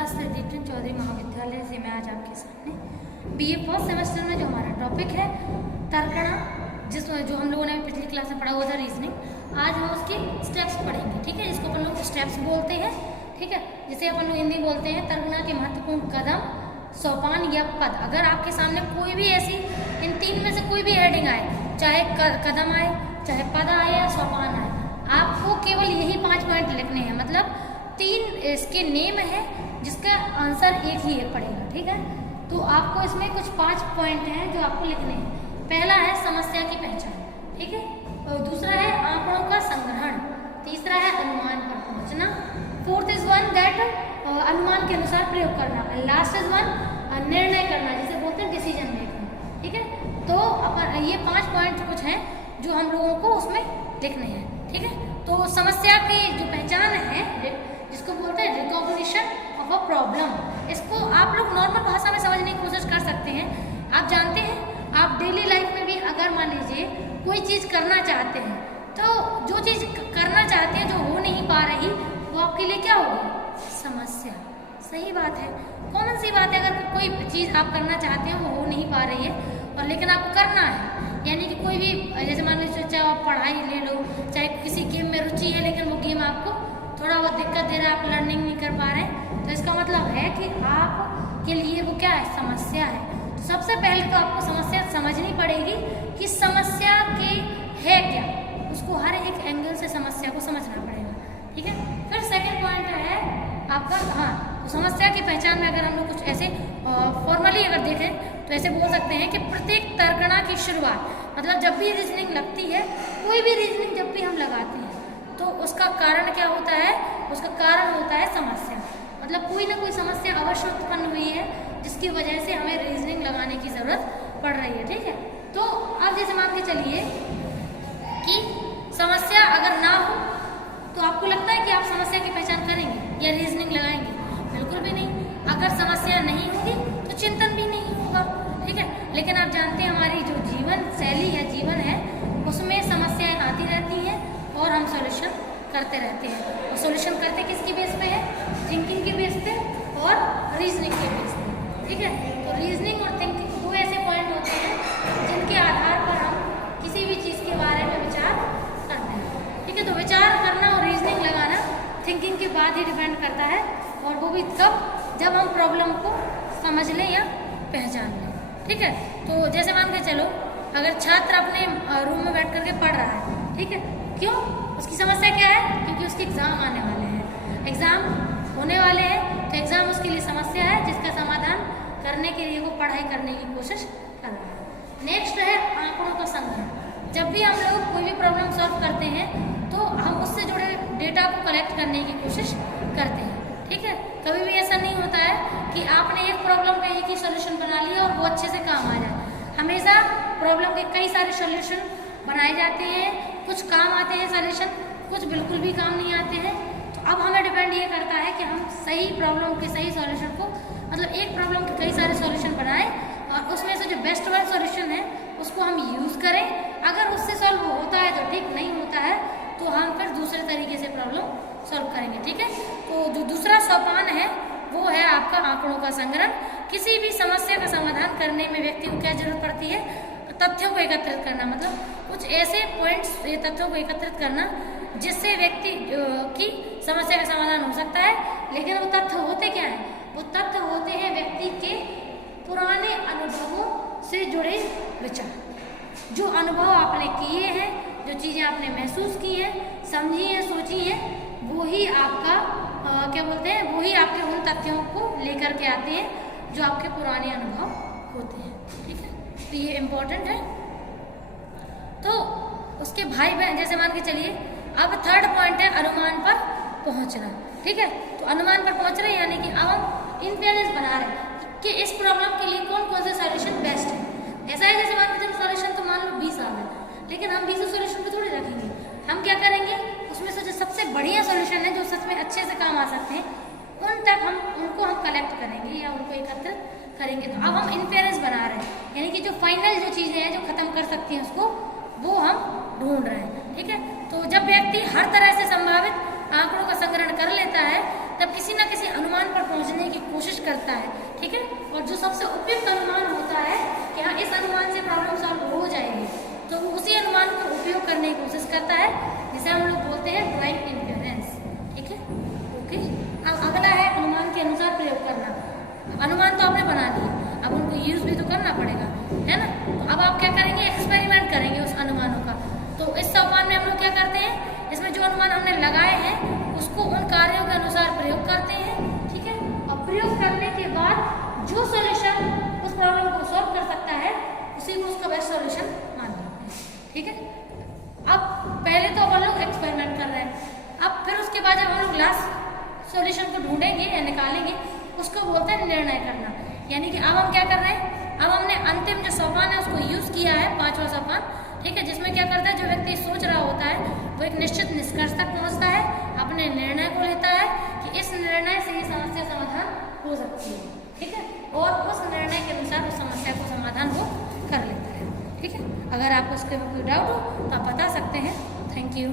Class से दीपचंद चौधरी महाविद्यालय से मैं आज आपके सामने बीए फर्स्ट सेमेस्टर में जो हमारा टॉपिक है तर्कणा, जो हम लोगों ने पिछली क्लास में पढ़ा हुआ था रीजनिंग, आज हम उसके स्टेप्स पढ़ेंगे। ठीक है, जिसको अपन लोग स्टेप्स बोलते हैं। ठीक है, जिसे अपन लोग हिंदी बोलते हैं तर्कणा के महत्वपूर्ण कदम, सोपान या पद। अगर आपके सामने कोई भी ऐसी इन तीन में से कोई भी हेडिंग आए, चाहे कदम आए, चाहे पद आए या सोपान आए, आपको केवल यही 5 पॉइंट लिखने हैं। मतलब 3 इसके नेम है जिसका आंसर एक ही पड़ेगा। ठीक है, तो आपको इसमें कुछ 5 पॉइंट हैं जो आपको लिखने हैं। पहला है समस्या की पहचान, ठीक है, और दूसरा है आंकड़ों का संग्रहण, तीसरा है अनुमान पर पहुंचना, फोर्थ इज वन दैट अनुमान के अनुसार प्रयोग करना, लास्ट इज वन निर्णय करना, जिसे बोलते हैं डिसीजन मेकिंग। ठीक है, तो अपन ये 5 पॉइंट कुछ हैं जो हम लोगों को उसमें लिखने हैं। ठीक है, तो समस्या की जो पहचान है जिसको बोलते हैं रिकॉग्निशन ऑफ अ प्रॉब्लम, इसको आप लोग नॉर्मल भाषा में समझने की कोशिश कर सकते हैं। आप जानते हैं, आप डेली लाइफ में भी अगर मान लीजिए कोई चीज़ करना चाहते हैं, तो जो चीज़ करना चाहते हैं जो हो नहीं पा रही, वो आपके लिए क्या होगी? समस्या। सही बात है, कॉमन सी बात है। अगर कोई चीज़ आप करना चाहते हैं वो हो नहीं पा रही है और लेकिन आपको करना है, यानी कि कोई भी, जैसे मान लीजिए चाहे आप पढ़ाई ले लो, चाहे किसी गेम में रुचि है लेकिन वो गेम आपको थोड़ा बहुत दिक्कत दे रहा है, आप लर्निंग नहीं कर पा रहे हैं, तो इसका मतलब है कि आपके लिए वो क्या है? समस्या है। तो सबसे पहले तो आपको समस्या समझनी पड़ेगी कि समस्या के है क्या, उसको हर एक एंगल से समस्या को समझना पड़ेगा। ठीक है, फिर सेकंड पॉइंट है आपका, तो समस्या की पहचान में अगर हम लोग कुछ ऐसे फॉर्मली अगर देखें तो ऐसे बोल सकते हैं कि प्रत्येक तर्कणा की शुरुआत, मतलब जब भी रीजनिंग लगती है, कोई भी रीजनिंग जब भी हम लगाते हैं तो उसका कारण क्या होता है? उसका कारण होता है समस्या। मतलब कोई ना कोई समस्या अवश्य उत्पन्न हुई है जिसकी वजह से हमें रीजनिंग लगाने की जरूरत पड़ रही है। ठीक है, तो अब जैसे मान के चलिए कि समस्या अगर ना हो तो आपको लगता है कि आप समस्या की पहचान करेंगे या रीजनिंग लगाएंगे? बिल्कुल भी नहीं। अगर समस्या नहीं होगी तो चिंतन भी नहीं होगा। ठीक है, लेकिन आप जानते हैं हमारी जो जीवन शैली है, जीवन है, उसमें समस्याएं आती रहती हैं और हम सॉल्यूशन करते रहते हैं। और सॉल्यूशन करते किसकी बेस पे है? थिंकिंग के बेस पे और रीजनिंग के बेस पे। ठीक है, तो रीजनिंग और थिंकिंग दो ऐसे पॉइंट होते हैं जिनके आधार पर हम किसी भी चीज़ के बारे में विचार करते हैं। ठीक है, तो विचार करना और रीजनिंग लगाना थिंकिंग के बाद ही डिपेंड करता है, और वो भी तब जब हम प्रॉब्लम को समझ लें या पहचान लें। ठीक है, तो जैसे मान के चलो अगर छात्र अपने रूम में बैठ करके पढ़ रहा है, ठीक है, क्यों? उसकी समस्या क्या है? क्योंकि उसके एग्ज़ाम आने वाले हैं, एग्ज़ाम होने वाले हैं, तो एग्ज़ाम उसके लिए समस्या है जिसका समाधान करने के लिए वो पढ़ाई करने की कोशिश कर रहा है। नेक्स्ट है आंकड़ों का संग्रह। जब भी हम लोग कोई भी प्रॉब्लम सॉल्व करते हैं तो हम उससे जुड़े डेटा को कलेक्ट करने की कोशिश करते हैं। ठीक है, कभी भी ऐसा नहीं होता है कि आपने एक प्रॉब्लम का एक ही सोल्यूशन बना लिया और वो अच्छे से काम आ जाए। हमेशा प्रॉब्लम के कई सारे सोल्यूशन बनाए जाते हैं, कुछ काम आते हैं सोल्यूशन, कुछ बिल्कुल भी काम नहीं आते हैं। तो अब हमें डिपेंड ये करता है कि हम सही प्रॉब्लम के सही सॉल्यूशन को, मतलब एक प्रॉब्लम के कई सारे सॉल्यूशन बनाएं और उसमें से जो बेस्ट वाला सॉल्यूशन है उसको हम यूज़ करें। अगर उससे सॉल्व होता है तो ठीक, नहीं होता है तो हम फिर दूसरे तरीके से प्रॉब्लम सॉल्व करेंगे। ठीक है, तो जो दूसरा सोपान है वो है आपका आंकड़ों का संग्रह। किसी भी समस्या का समाधान करने में व्यक्ति को क्या जरूरत पड़ती है? तथ्यों को एकत्रित करना, मतलब कुछ ऐसे पॉइंट्स या तथ्यों को एकत्रित करना जिससे व्यक्ति की समस्या का समाधान हो सकता है। लेकिन वो तथ्य होते क्या हैं? वो तथ्य होते हैं व्यक्ति के पुराने अनुभवों से जुड़े विचार, जो अनुभव आपने किए हैं, जो चीज़ें आपने महसूस की हैं, समझी हैं, सोची हैं, वो ही आपका क्या बोलते हैं, वो ही आपके उन तथ्यों को लेकर के आते हैं जो आपके पुराने अनुभव होते हैं। ठीक है, तो ये इम्पोर्टेंट है। तो उसके भाई बहन, जैसे मान के चलिए अब थर्ड पॉइंट है अनुमान पर पहुंचना। ठीक है, तो अनुमान पर पहुंच रहे हैं यानी कि अब हम इन्फेरेंस बना रहे हैं कि इस प्रॉब्लम के लिए कौन कौन सा सॉल्यूशन बेस्ट है। ऐसा है जैसे मान के चलो सॉल्यूशन तो मान लो 20 आ गए, लेकिन हम 20 सॉल्यूशन को थोड़ी रखेंगे। हम क्या करेंगे, उसमें से जो सबसे बढ़िया सॉल्यूशन है, जो सच में अच्छे से काम आ सकते हैं, उनको हम कलेक्ट करेंगे या उनको एकत्रित करेंगे। तो अब हम इन्फेरेंस बना रहे हैं, यानी कि जो फाइनल जो चीज़ें हैं जो खत्म कर सकती हैं उसको, वो हम ढूंढ रहे हैं। ठीक है, तो जब व्यक्ति हर तरह से संभावित आंकड़ों का संग्रहण कर लेता है तब किसी न किसी अनुमान पर पहुंचने की करता है, ठीक है। और जो सबसे उपयुक्त अनुमान होता है कि हाँ इस अनुमान से प्रॉब्लम सॉल्व हो जाएगी, तो वो उसी अनुमान को उपयोग करने की कोशिश करता है, जिसे हम लोग बोलते हैं ड्राइंग इन्फ्रेंस, ठीक है। ओके, अब अगला है अनुमान के अनुसार प्रयोग करना। अनुमान तो आपने बना लिया, अब उनको यूज भी तो करना पड़ेगा, है ना। तो अब आप क्या करेंगे, एक्सपेरिमेंट करेंगे उस अनुमानों का। तो इस सोपान में हम लोग क्या करते हैं, इसमें जो अनुमान हमने लगाए हैं उसको उन कार्यों के अनुसार प्रयोग करते हैं, ठीक है। और प्रयोग करने के बाद जो सॉल्यूशन उस प्रॉब्लम को सॉल्व कर सकता है उसी को उसका बेस्ट सॉल्यूशन मान लेते हैं, ठीक है। अब पहले तो हम लोग एक्सपेरिमेंट कर रहे हैं, अब फिर उसके बाद जब हम लोग लास्ट सॉल्यूशन को ढूंढेंगे या निकालेंगे उसको बोलते हैं निर्णय करना। यानी कि अब हम क्या कर रहे हैं, अब हमने अंतिम जो सोपान है उसको यूज किया है, 5वां सोपान, ठीक है, जिसमें क्या करता है, जो व्यक्ति सोच रहा होता है वो एक निश्चित निष्कर्ष तक पहुंचता है, अपने निर्णय को लेता है कि इस निर्णय से ही समस्या समाधान हो सकती है, ठीक है। और उस निर्णय के अनुसार उस समस्या को समाधान वो कर लेता है, ठीक है। अगर आपको उसके कोई डाउट हो तो आप बता सकते हैं। Thank you.